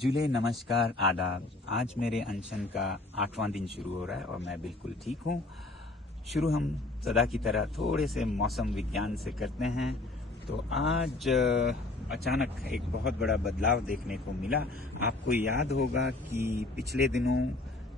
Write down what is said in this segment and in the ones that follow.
जुले नमस्कार आदाब। आज मेरे अनशन का 8वां दिन शुरू हो रहा है और मैं बिल्कुल ठीक हूँ। शुरू हम सदा की तरह थोड़े से मौसम विज्ञान से करते हैं। तो आज अचानक एक बहुत बड़ा बदलाव देखने को मिला। आपको याद होगा कि पिछले दिनों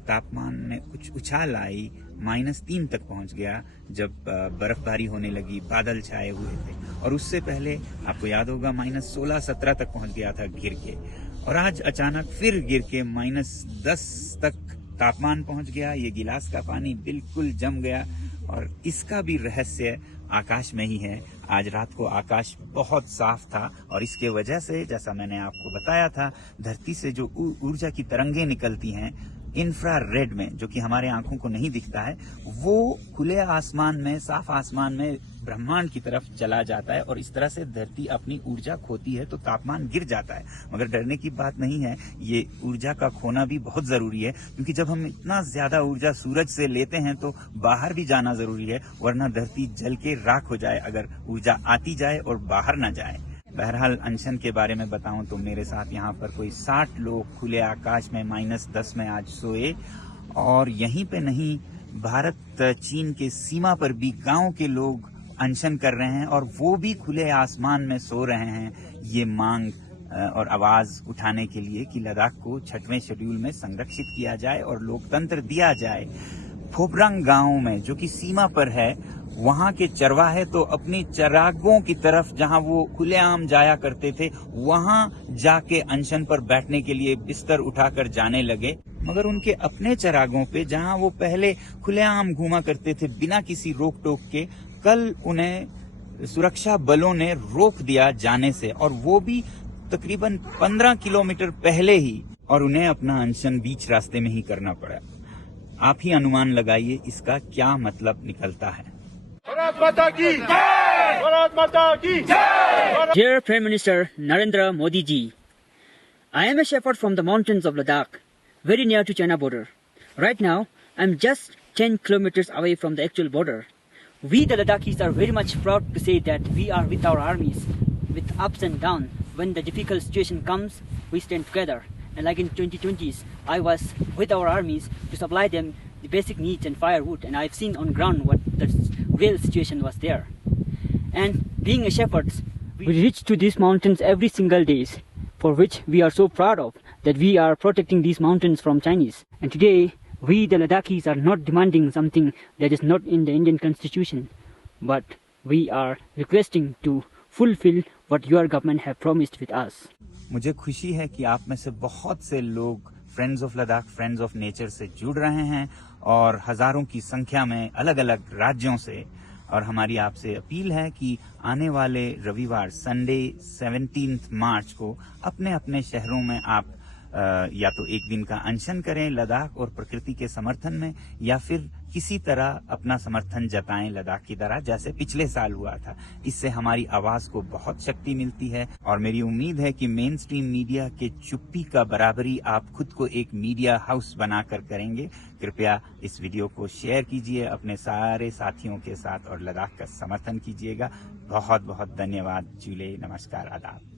तापमान में कुछ उछाल आई, -3 तक पहुंच गया जब बर्फबारी होने लगी, बादल छाए हुए थे। और उससे पहले आपको याद होगा -16-17 तक पहुंच गया था गिर के। और आज अचानक फिर गिर के -10 तक तापमान पहुंच गया। ये गिलास का पानी बिल्कुल जम गया और इसका भी रहस्य आकाश में ही है। आज रात को आकाश बहुत साफ था और इसके वजह से, जैसा मैंने आपको बताया था, धरती से जो ऊर्जा की तरंगें निकलती हैं इंफ्रारेड में, जो कि हमारे आंखों को नहीं दिखता है, वो खुले आसमान में, साफ आसमान में ब्रह्मांड की तरफ चला जाता है और इस तरह से धरती अपनी ऊर्जा खोती है तो तापमान गिर जाता है। मगर डरने की बात नहीं है, ये ऊर्जा का खोना भी बहुत जरूरी है, क्योंकि जब हम इतना ज्यादा ऊर्जा सूरज से लेते हैं तो बाहर भी जाना जरूरी है, वरना धरती जल के राख हो जाए अगर ऊर्जा आती जाए और बाहर ना जाए। बहरहाल अनशन के बारे में बताऊं तो मेरे साथ यहाँ पर कोई 60 लोग खुले आकाश में -10 में आज सोए। और यहीं पे नहीं, भारत चीन के सीमा पर भी गांव के लोग अनशन कर रहे हैं और वो भी खुले आसमान में सो रहे हैं, ये मांग और आवाज उठाने के लिए कि लद्दाख को 6वें शेड्यूल में संरक्षित किया जाए और लोकतंत्र दिया जाए। फोबरंग गांव में, जो कि सीमा पर है, वहां के चरवाहे तो अपनी चरागों की तरफ, जहां वो खुलेआम जाया करते थे, वहां जाके अनशन पर बैठने के लिए बिस्तर उठाकर जाने लगे। मगर उनके अपने चरागों पे, जहां वो पहले खुलेआम घूमा करते थे बिना किसी रोक टोक के, कल उन्हें सुरक्षा बलों ने रोक दिया जाने से, और वो भी तकरीबन 15 किलोमीटर पहले ही, और उन्हें अपना अनशन बीच रास्ते में ही करना पड़ा। आप ही अनुमान लगाइए इसका क्या मतलब निकलता है। भारत माता की जय! भारत माता की जय! Dear Prime Minister Narendra Modi ji, I am a shepherd from the mountains of Ladakh, very near to China border. Right now, I am just 10 kilometers away from the actual border. We the Ladakhis are very much proud to say that we are with our armies, with ups and downs. When the difficult situation comes, we stand together. And like in 2020s, I was with our armies to supply them the basic needs and firewood, and I've seen on ground what the real situation was there. And being a shepherds, we reach to these mountains every single day, for which we are so proud of, that we are protecting these mountains from Chinese. And today, we the Ladakhis are not demanding something that is not in the Indian constitution, but we are requesting to fulfill what your government have promised with us. मुझे खुशी है कि आप में से बहुत से लोग friends of Ladakh, friends of nature से जुड़ रहे हैं और हजारों की संख्या में अलग अलग राज्यों से। और हमारी आपसे अपील है कि आने वाले रविवार, संडे 17 मार्च को अपने अपने शहरों में आप या तो एक दिन का अनशन करें लद्दाख और प्रकृति के समर्थन में, या फिर किसी तरह अपना समर्थन जताएं लद्दाख की तरह, जैसे पिछले साल हुआ था। इससे हमारी आवाज को बहुत शक्ति मिलती है और मेरी उम्मीद है कि मेन स्ट्रीम मीडिया के चुप्पी का बराबरी आप खुद को एक मीडिया हाउस बनाकर करेंगे। कृपया इस वीडियो को शेयर कीजिए अपने सारे साथियों के साथ और लद्दाख का समर्थन कीजिएगा। बहुत बहुत धन्यवाद। जुले नमस्कार आदाब।